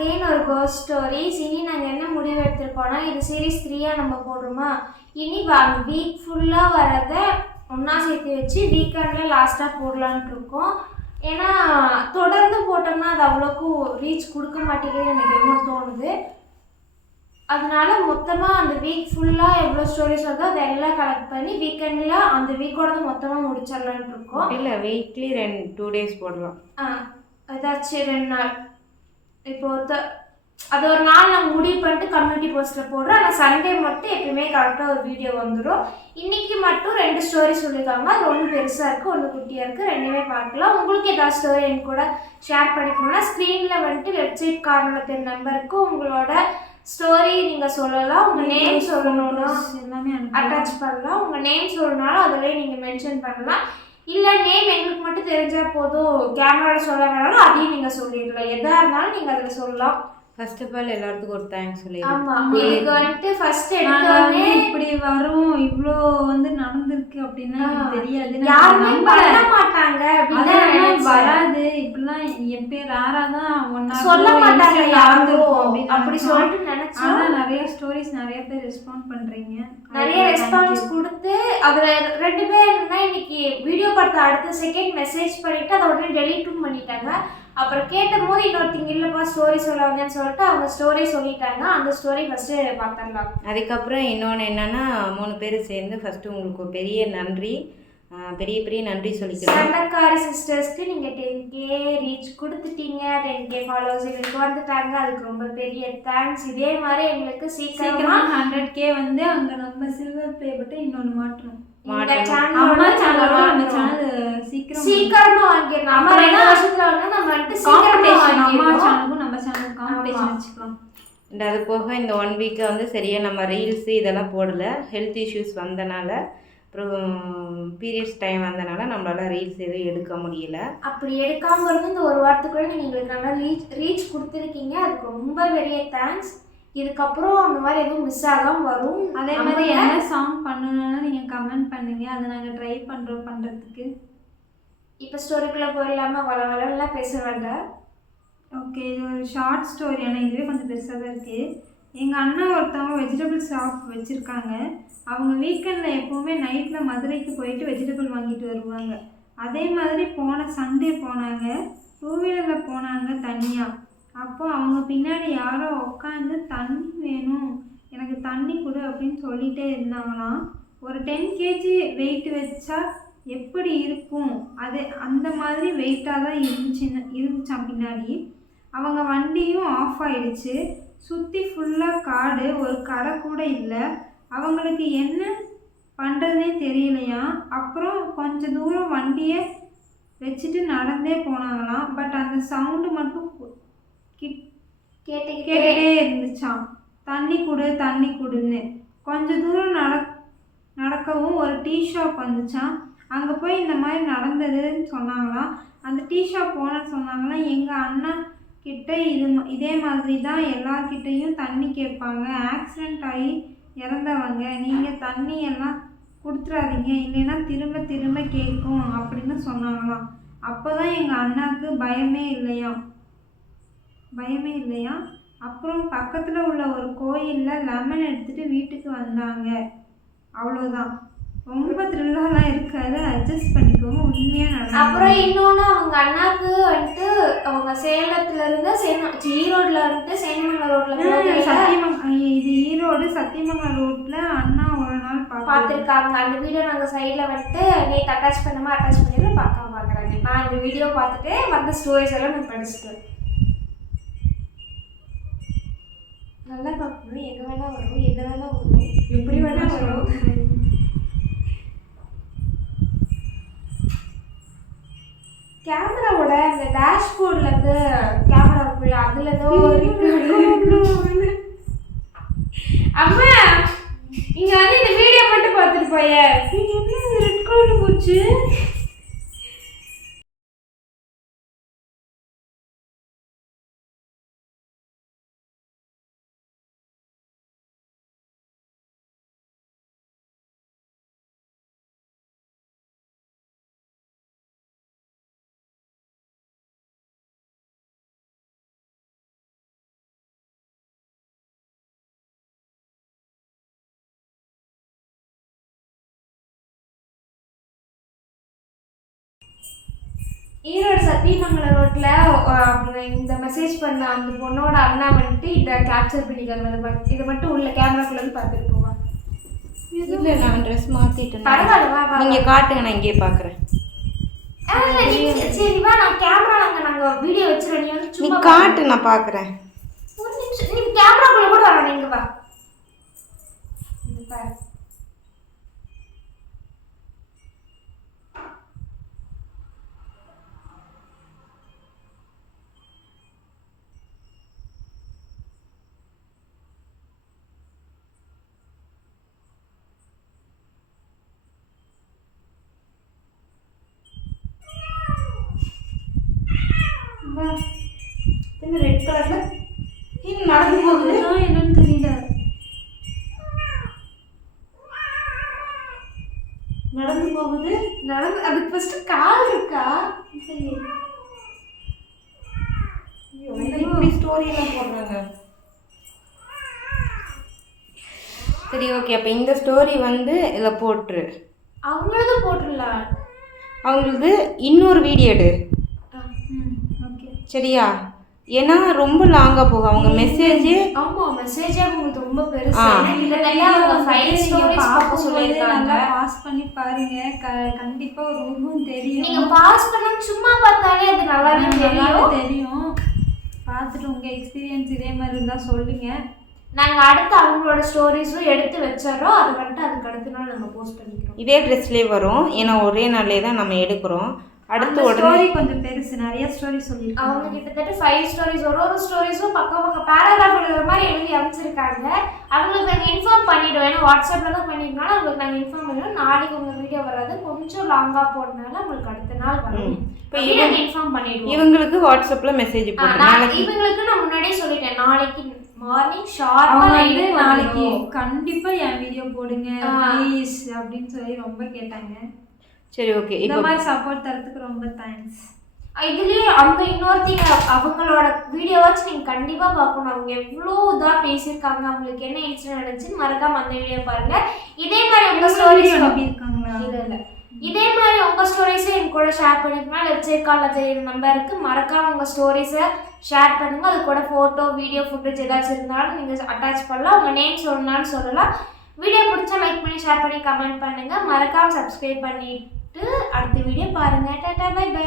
Again ஒரு cost stories. இனி நாங்கள் என்ன முடிவு எடுத்திருக்கோம்னா, இது சீரீஸ் 3 நம்ம போடுறோமா, இனி வீக் ஃபுல்லாக வரதை ஒன்றா சேர்த்து வச்சு வீக்கெண்டில் லாஸ்ட்டாக போடலான்ட்டு இருக்கோம். ஏன்னா தொடர்ந்து போட்டோம்னா அது அவ்வளோக்கும் ரீச் கொடுக்க மாட்டேங்குதுன்னு எனக்கு என்ன தோணுது. அதனால மொத்தமாக அந்த வீக் ஃபுல்லாக எவ்வளோ ஸ்டோரிஸ் வருதோ அதெல்லாம் கலெக்ட் பண்ணி வீக்கெண்டில் அந்த வீக்கோட மொத்தமாக முடிச்சிடலான்ட்டு இருக்கோம். இல்லை, வீக்லி 2 டேஸ் போடலாம். ஏதாச்சும் 2 நாள் இப்போ அது ஒரு நாள் நாங்கள் முடிவு பண்ணிட்டு கம்யூனிட்டி போஸ்ட்டில் போடுறோம். ஆனால் சண்டே மட்டும் எப்பயுமே கரெக்டாக ஒரு வீடியோ வந்துடும். இன்றைக்கி மட்டும் 2 ஸ்டோரி சொல்லியிருக்காங்க. அது ஒன்று பெருசாக இருக்குது, ஒன்று குட்டியாக இருக்குது. ரெண்டுமே பார்க்கலாம். உங்களுக்கு ஏதாவது ஸ்டோரி என் கூட ஷேர் பண்ணிக்கணும்னா ஸ்க்ரீனில் வந்துட்டு வெப்சைட் காரணத்தின் நம்பருக்கு உங்களோட ஸ்டோரி நீங்கள் சொல்லலாம். உங்கள் நேம் சொல்லணும்னா எல்லாமே அட்டாச் பண்ணலாம். உங்கள் நேம் சொல்லணும்னாலும் அதிலே நீங்கள் மென்ஷன் பண்ணலாம். இல்லை நேம் எங்களுக்கு மட்டும் தெரிஞ்சால் போதும், கேமராவில் சொல்ல வேணாலும் அதையும் நீங்கள் சொல்லிடலாம். எதாக இருந்தாலும் நீங்கள் அதில் சொல்லலாம். ஃபர்ஸ்ட் ஆஃப் ஆல் எல்லாத்துக்கும் ஒரு தேங்க்ஸ் சொல்லிடுறேன். ஆமாம், இதுக்கு வந்துட்டு ஃபர்ஸ்ட் எடுத்தோடனே இப்படி வரும், இவ்வளோ நடந்திருக்கு அப்படின்னா தெரியாது. யாருமே பண்ண மாட்டாங்க, வராது இப்படிலாம் எப்பயும் ரேரா தான் ஒன்னா சொல்ல மாட்டாங்க யாரும் அப்படி சொல்லிட்டு நினைச்சா. ஆனால் நிறைய ஸ்டோரிஸ் நிறைய பேர் ரெஸ்பாண்ட் பண்றீங்க. நிறைய ரெஸ்பான்ஸ் கொடுத்து அதுல 2 பேர் என்ன இன்னைக்கு வீடியோ பார்த்து அடுத்த செகண்ட் மெசேஜ் பண்ணிட்டு அதை உடனே டெலீட்டும் பண்ணிட்டாங்க. அப்புறம் கேட்டும் போது இன்னொருத்திங்க இல்லைப்பா ஸ்டோரி சொல்லுவாங்கன்னு சொல்லிட்டு அவங்க ஸ்டோரி சொல்லிட்டாங்க. அந்த ஸ்டோரி ஃபஸ்ட்டு பார்த்துடலாம். அதுக்கப்புறம் இன்னொன்று என்னென்னா 3 பேர் சேர்ந்து ஃபஸ்ட்டு உங்களுக்கு ஒரு பெரிய நன்றி, பெரிய நன்றி சொல்லிக்கிறேன். சண்டக்காரி சிஸ்டர்ஸ்க்கு நீங்கள் 10K ரீச் கொடுத்துட்டீங்க. 10K ஃபாலோவர்ஸ் எங்களுக்கு வந்துட்டாங்க. அதுக்கு ரொம்ப பெரிய தேங்க்ஸ். இதே மாதிரி எங்களுக்கு சீக்கிரமாக 100K வந்து அங்கே நம்ம சில்வர் ப்ளே பட்டன் இன்னொன்று மாற்றணும். சீக்கிரமா வாங்கிடலாம். நம்ம 2 வருஷத்துல நம்ம வந்துட்டு காம்படிஷன் வச்சுக்கலாம். அண்ட் அது போக இந்த 1 வீக்கை வந்து சரியாக நம்ம ரீல்ஸு இதெல்லாம் போடல. ஹெல்த் இஷ்யூஸ் வந்தனால, அப்புறம் பீரியட்ஸ் டைம் வந்தனால நம்மளால ரீல்ஸ் எதுவும் எடுக்க முடியல. அப்படி எடுக்காமல் இருந்து இந்த 1 வாரத்துக்குள்ள நீங்கள் எங்களுக்கு நல்லா ரீச் கொடுத்துருக்கீங்க. அதுக்கு ரொம்ப பெரிய தேங்க்ஸ். இதுக்கப்புறம் அந்த மாதிரி எதுவும் மிஸ் ஆகாமல் வரும். அதே மாதிரி என்ன சாங் பண்ணணும்னா நீங்கள் கமெண்ட் பண்ணுங்க, அதை நாங்கள் ட்ரை பண்ணுறதுக்கு. இப்போ ஸ்டோரிக்குள்ளே போயிடலாமல் வளவெல்லாம் பேச வேண்டாம். ஓகே, இது ஒரு ஷார்ட் ஸ்டோரி. ஆனால் இதுவே கொஞ்சம் பெருசாக தான் இருக்குது. எங்கள் அண்ணா ஒருத்தவங்க வெஜிடபிள் ஷாப் வச்சுருக்காங்க. அவங்க வீக்கெண்டில் எப்போவுமே நைட்டில் மதுரைக்கு போயிட்டு வெஜிடபிள் வாங்கிட்டு வருவாங்க. அதே மாதிரி போன சண்டே போனாங்க, 2 வீலரில் போனாங்க தனியாக. அப்போ அவங்க பின்னாடி யாரோ உட்காந்து தண்ணி வேணும், எனக்கு தண்ணி கொடு அப்படின்னு சொல்லிகிட்டே இருந்தாங்களாம். ஒரு 10 kg வெயிட் வச்சா எப்படி இருக்கும், அது அந்த மாதிரி வெயிட்டாக தான் இருந்துச்சான் பின்னாடி. அவங்க வண்டியும் ஆஃப் ஆயிடுச்சு. சுற்றி ஃபுல்லாக காடு, ஒரு கடை கூட இல்லை. அவங்களுக்கு என்ன பண்ணுறதுனே தெரியலையா. அப்புறம் கொஞ்சம் தூரம் வண்டியை வச்சுட்டு நடந்தே போனாங்களாம். பட் அந்த சவுண்டு மட்டும் கேட்டுகிட்டே இருந்துச்சான், தண்ணி கொடுன்னு. கொஞ்சம் தூரம் நடக்கவும் ஒரு டீ ஷாப் வந்துச்சான். அங்கே போய் இந்த மாதிரி நடந்ததுன்னு சொன்னாங்களாம். அந்த டீ ஷாப் ஓனர் சொன்னாங்களாம், எங்கள் அண்ணா கிட்ட இதே மாதிரி தான் எல்லார்கிட்டையும் தண்ணி கேட்பாங்க, ஆக்சிடெண்ட் ஆகி இறந்தவங்க, நீங்கள் தண்ணி எல்லாம் கொடுத்துறாதீங்க, இல்லைன்னா திரும்ப திரும்ப கேட்கும் அப்படின்னு சொன்னாங்களாம். அப்போ தான் எங்கள் அண்ணாவுக்கு பயமே இல்லையா. அப்புறம் பக்கத்தில் உள்ள ஒரு கோயிலில் லெமன் எடுத்துகிட்டு வீட்டுக்கு வந்தாங்க. அவ்வளோதான். ரொம்ப த்ரில்லாலாம் இருக்காது, அட்ஜஸ்ட் பண்ணிக்கோங்க. உண்மையாக நடக்கும். அப்புறம் இன்னொன்று, அவங்க அண்ணாவுக்கு வந்துட்டு அவங்க சேலத்துல இருந்து ஈரோடுல வந்துட்டு சேனமங்கலம் ரோட்ல இது ஈரோடு சத்தியமங்கலம் ரோட்ல அண்ணா ஒரு நாள் பார்த்துருக்காங்க. அந்த வீடியோ நாங்கள் சைடில் வந்துட்டு நேற்று அட்டாச் பண்ணிட்டு பார்க்குறாங்க. நான் இந்த வீடியோ பார்த்துட்டு மற்ற ஸ்டோரிஸ் எல்லாம் நான் படிச்சுட்டேன். நல்லா பார்க்கணும். எங்கே வேணால் வரும், என்ன வேணால் வரும், எப்படி வேணால் வரும். கேமராவோட அந்த டேஷ்போர்டில் இருந்து கேமரா இருக்குல்ல, அதில் ஏதோ அம்மா இங்கே வந்து இந்த வீடியோ மட்டும் பார்த்துட்டு போய என்ன ரெட் கலரில் போச்சு. ஈரோடு சத்தியமங்கலம் ரோட்ல அவங்க இந்த மெசேஜ் பண்ண அந்த பொண்ணோட அண்ணா வந்துட்டு இதை கேப்சர் பண்ணிக்காங்க. இதை மட்டும் உள்ள கேமராக்குள்ள இருந்து பார்த்துட்டு போவா. இல்லை நான் ட்ரெஸ் மாற்றிட்டேன். பரவாயில்ல வா வா. நீங்கள் காட்டுங்க, நான் இங்கே பார்க்குறேன். சரி வா, நான் கேமரா நாங்கள் வீடியோ வச்சிருக்கேன். நீ வந்து நீ சும்மா காட்டு, நான் பார்க்குறேன். ஒரு நிமிஷம் நீ கேமராக்குள்ள கூட வரணும். இங்க வா. இங்க பாரு. என்ன ரெட் கலர்ல இன்னும் நடந்து போகுது? என்னன்னு தெரியல. நடந்து போகுது. நடந்து அதுக்கு ஃபர்ஸ்ட் கால் இருக்கா? சரி, இப்படி ஸ்டோரி எல்லாம் போடுறாங்க. சரி ஓகே, அப்போ இந்த ஸ்டோரி வந்து இதில் போட்டுரு. அவங்களது போட்டுடலாம். அவங்களுக்கு இன்னொரு வீடியோ எடு ஓகே சரியா? ஏன்னா ரொம்ப லாங்காக போகும் அவங்க மெசேஜ். ஆமா மெசேஜே உங்களுக்கு ரொம்ப பெருசு. கிட்டத்தட்ட அவங்க 5 ஸ்டோரிஸ் பார்க்க சொல்லிருக்காங்க. பாஸ் பண்ணி பாருங்க, கண்டிப்பா ஒரு உருவம் தெரியும். நீங்க பாஸ் பண்ண சும்மா பார்த்தாலே அது நல்லாவே தெரியும். பார்த்துட்டு உங்க எக்ஸ்பீரியன்ஸ் இதே மாதிரி இருந்தா சொல்லுங்க. நாங்க அடுத்து அவங்களோட ஸ்டோரிஸும் எடுத்து வச்சிடறோம். அது வந்துட்டு அதுக்கு அடுத்த நாள் நம்ம போஸ்ட் பண்ணிக்கிறோம். இதே ட்ரெஸ்லேயே வரும், ஏன்னா ஒரே நாள்லேயே தான் நம்ம எடுக்கிறோம். அடுத்து ஸ்டோரி கொஞ்சம் பெருசு, நிறைய ஸ்டோரி சொல்லியிருக்காங்க. அவங்க கிட்டத்தட்ட 5 ஸ்டோரிஸ், ஒரு ஸ்டோரிஸும் பக்கம் பேராகிராஃப் எழுதுற மாதிரி எழுதி அமைச்சிருக்காங்க. அவங்களுக்கு நாங்கள் இன்ஃபார்ம் பண்ணிவிடுவோம். ஏன்னா வாட்ஸ்அப்பில் தான் பண்ணியிருந்தாலும் அவங்களுக்கு நாங்கள் இன்ஃபார்ம் பண்ணிடுவோம். நாளைக்கு உங்கள் வீடியோ வராது, கொஞ்சம் லாங்காக போனதுனால உங்களுக்கு அடுத்த நாள் வரும். இப்போ நாங்கள் இன்ஃபார்ம் பண்ணிடுவோம். இவங்களுக்கு வாட்ஸ்அப்பில் மெசேஜ் போட்டு இவங்களுக்கு நான் முன்னாடியே சொல்லிட்டேன், நாளைக்கு மார்னிங் ஷார்ப்பாக நாளைக்கு கண்டிப்பா என் வீடியோ போடுங்க ப்ளீஸ் அப்படின்னு சொல்லி ரொம்ப கேட்டாங்க. சரி ஓகே, இந்த மாதிரி சப்போர்ட் தரதுக்கு ரொம்ப தேங்க்ஸ். இதுலேயே அந்த இன்னொருத்திங்க அவங்களோட வீடியோவாச்சும் நீங்கள் கண்டிப்பாக பார்க்கணும். அவங்க எவ்வளோ இதாக பேசியிருக்காங்க, அவங்களுக்கு என்ன இன்சிடென்ட் நடந்துச்சுன்னு மறக்காம அந்த வீடியோ பாருங்கள். இதே மாதிரி உங்கள் ஸ்டோரிஸ் அனுப்பியிருக்காங்களா? இல்லை இதே மாதிரி உங்கள் ஸ்டோரிஸை என் கூட ஷேர் பண்ணிக்கணும். வெப்சைட் தெரியுற நம்பருக்கு மறக்காம உங்கள் ஸ்டோரிஸை ஷேர் பண்ணுங்கள். அது கூட ஃபோட்டோ வீடியோ ஃபுட்டேஜ் ஏதாச்சும் இருந்தாலும் நீங்கள் அட்டாச் பண்ணலாம். உங்கள் நேம் சொல்லணும்னாலும் சொல்லலாம். வீடியோ பிடிச்சா லைக் பண்ணி ஷேர் பண்ணி கமெண்ட் பண்ணுங்கள். மறக்காமல் சப்ஸ்கிரைப் பண்ணிவிட்டு அடுத்த வீடியோ பாருங்கள். Tata bye by.